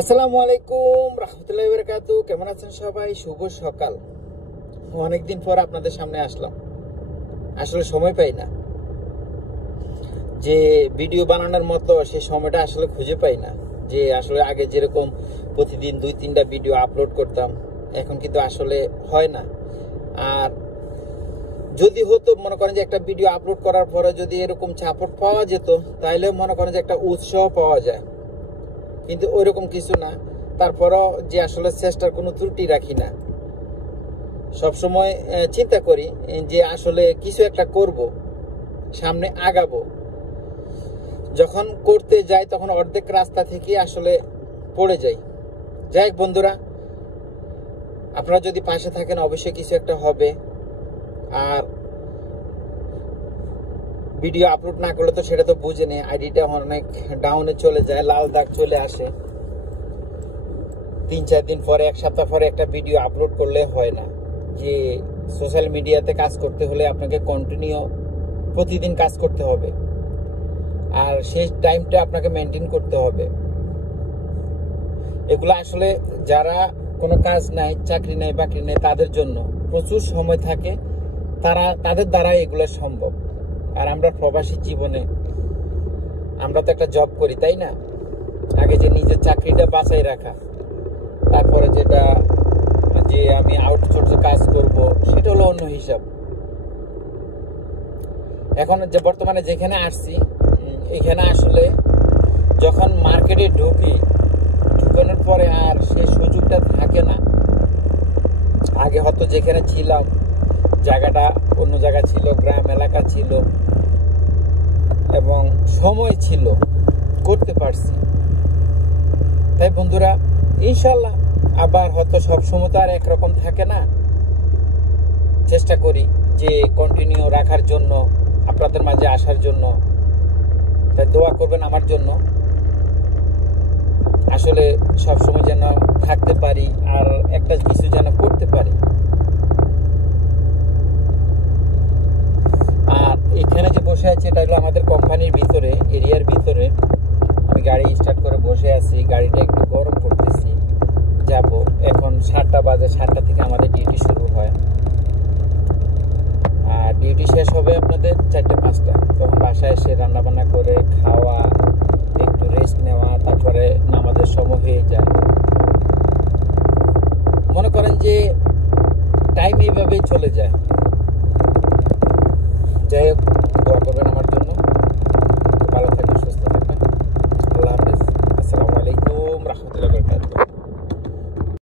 আসসালামু আলাইকুম রাহমাতুল্লাহি ওয়া বারাকাতুহু। কেমন আছেন সবাই? শুভ সকাল। অনেকদিন পর আপনাদের সামনে আসলাম। আসলে সময় পাই না, যে ভিডিও বানানোর মতো সে সময়টা আসলে খুঁজে পাই না। যে আসলে আগে যেরকম প্রতিদিন 2-3টা ভিডিও আপলোড করতাম, এখন কিন্তু আসলে হয় না। আর যদি হতো, মনে করেন যে একটা ভিডিও আপলোড করার পরে যদি এরকম সাপোর্ট পাওয়া যেত, তাহলে মনে করেন যে একটা উৎসাহ পাওয়া যায়, কিন্তু ওইরকম কিছু না। তারপরও যে আসলে চেষ্টার কোনো ত্রুটি রাখি না, সবসময় চিন্তা করি যে আসলে কিছু একটা করব, সামনে আগাবো। যখন করতে যাই তখন অর্ধেক রাস্তা থেকে আসলে পড়ে যাই। যাই হোক বন্ধুরা, আপনারা যদি পাশে থাকেন অবশ্যই কিছু একটা হবে। আর ভিডিও আপলোড না করলে তো সেটা তো বুঝে নেই, আইডিটা অনেক ডাউনে চলে যায়, লাল দাগ চলে আসে। 3-4 দিন পরে, 1 সপ্তাহ পরে একটা ভিডিও আপলোড করলে হয় না। যে সোশ্যাল মিডিয়াতে কাজ করতে হলে আপনাকে কন্টিনিউ প্রতিদিন কাজ করতে হবে, আর সেই টাইমটা আপনাকে মেনটেন করতে হবে। এগুলো আসলে যারা কোনো কাজ নাই, চাকরি নাই, বাকরি নাই, তাদের জন্য প্রচুর সময় থাকে, তাদের দ্বারা এগুলো সম্ভব। আর আমরা প্রবাসী জীবনে আমরা তো একটা জব করি, তাই না? আগে যে নিজের চাকরিটা বাঁচাই রাখা, তারপরে যেটা যে আমি আউটসোর্সে কাজ করব, সেটা হলো অন্য হিসাব। এখন যে বর্তমানে যেখানে আসছি, এখানে আসলে যখন মার্কেটে ঢুকানোর পরে আর সেই সুযোগটা থাকে না। আগে হয়তো যেখানে ছিলাম জায়গাটা অন্য জায়গা ছিল, গ্রাম এলাকা ছিল এবং সময় ছিল, করতে পারছি। তাই বন্ধুরা, ইনশাল্লাহ আবার হয়তো সবসময় তো আর একরকম থাকে না। চেষ্টা করি যে কন্টিনিউ রাখার জন্য, আপনাদের মাঝে আসার জন্য। তাই দোয়া করবেন আমার জন্য, আসলে সবসময় যেন থাকতে পারি আর একটা কিছু যেন করতে পারি। আর এখানে যে বসে আছি, এটা হলো আমাদের কোম্পানির ভিতরে, এরিয়ার ভিতরে। আমি গাড়ি স্টার্ট করে বসে আছি, গাড়িটা একটু গরম করতেছি। যাব এখন 7টা বাজে, 7টা থেকে আমাদের ডিউটি শুরু হয়, আর ডিউটি শেষ হবে আপনাদের 4-5টা। তখন বাসায় এসে রান্নাবান্না করে খাওয়া, একটু রেস্ট নেওয়া, তারপরে নামাজের সময় হয়ে যায়। মনে করেন যে টাইম এইভাবেই চলে যায়। যাই হোক, দোয়া করবেন আমার জন্য। ভালো থাকবেন, সুস্থ থাকবেন। আল্লাহ হাফেজ। আসসালামু আলাইকুম রাহমাতুল্লাহি ওয়া বারাকাতুহু।